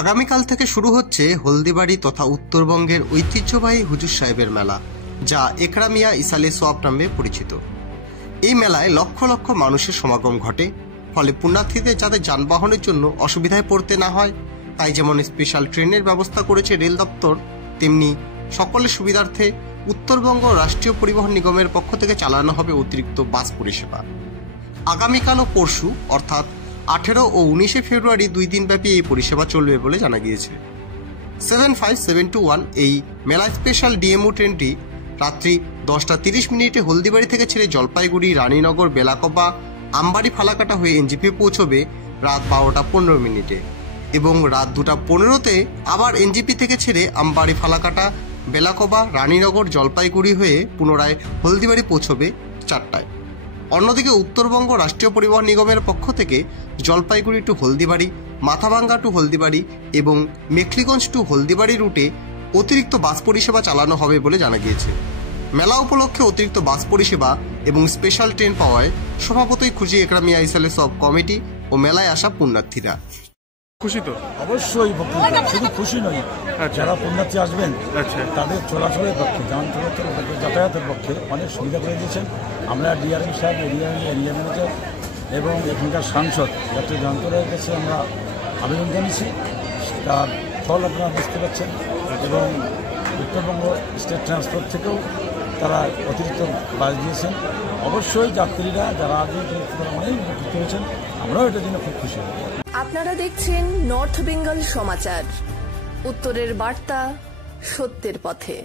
আগামীকাল থেকে শুরু হচ্ছে হলদিবাড়ি তথা উত্তরবঙ্গের ঐতিহ্যবাহী হুজুর সাহেবের মেলা, যা একরা মিয়া ইসালে সোয়াব নামে পরিচিত। এই মেলায় লক্ষ লক্ষ মানুষের সমাগম ঘটে, ফলে পুণ্যার্থীদের যাতে যানবাহনের জন্য অসুবিধায় পড়তে না হয়, তাই যেমন স্পেশাল ট্রেনের ব্যবস্থা করেছে রেল দপ্তর, তেমনি সকলের সুবিধার্থে উত্তরবঙ্গ রাষ্ট্রীয় পরিবহন নিগমের পক্ষ থেকে চালানো হবে অতিরিক্ত বাস পরিষেবা। আগামীকাল ও পরশু অর্থাৎ 18 ও 19 ফেব্রুয়ারি 2 দিনব্যাপী এই পরিষেবা চলবে বলে জানা গিয়েছে। 75721 এই মেলা স্পেশাল ডিএমও ট্রেনটি রাত্রি 10:30 হলদিবাড়ি থেকে ছেড়ে জলপাইগুড়ি, রানীনগর, বেলাকবা, আমবাড়ি, ফালাকাটা হয়ে এনজিপি পৌঁছবে রাত 12:15 এবং রাত 2:15 আবার এনজিপি থেকে ছেড়ে আমবাড়ি, ফালাকাটা, বেলাকবা, রানীনগর, জলপাইগুড়ি হয়ে পুনরায় হলদিবাড়ি পৌঁছবে 4টায়। অন্যদিকে উত্তরবঙ্গ রাষ্ট্রীয় পরিবহন নিগমের পক্ষ থেকে জলপাইগুড়ি টু হলদিবাড়ি, মাথাভাঙ্গা টু হলদিবাড়ি এবং মেখলিগঞ্জ টু হলদিবাড়ি রুটে অতিরিক্ত বাস পরিষেবা চালানো হবে বলে জানা গিয়েছে। মেলা উপলক্ষে অতিরিক্ত বাস পরিষেবা এবং স্পেশাল ট্রেন পাওয়ায় স্বভাবতই খুশি একরা মিয়া ইসালে সব কমিটি ও মেলায় আসা পুণ্যার্থীরা। খুশি তো অবশ্যই, শুধু খুশি নয়, যারা পুণ্যার্থী আসবেন তাদের চলাচলের পক্ষে, যান চলাচল যাতায়াতের পক্ষে অনেক সুবিধা করে দিয়েছেন। আমরা ডিআরএম সাহেব, এরিয়া ম্যানেজার এবং এখানকার সাংসদ ডক্টর জয়ন্তরায়ের কাছে আমরা আবেদন জানিয়েছি। তার ফল আপনারা বুঝতে পারছেন। এবং উত্তরবঙ্গ স্টেট ট্রান্সপোর্ট থেকেও তারা অতিরিক্ত বাস দিয়েছেন। অবশ্যই যাত্রীরা যারা আগে অনেক উপকৃত হয়েছেন, আমরাও এটার জন্য খুব খুশি। আপনারা দেখছেন নর্থ বেঙ্গল সমাচার, উত্তরের বার্তা, সত্যের পথে।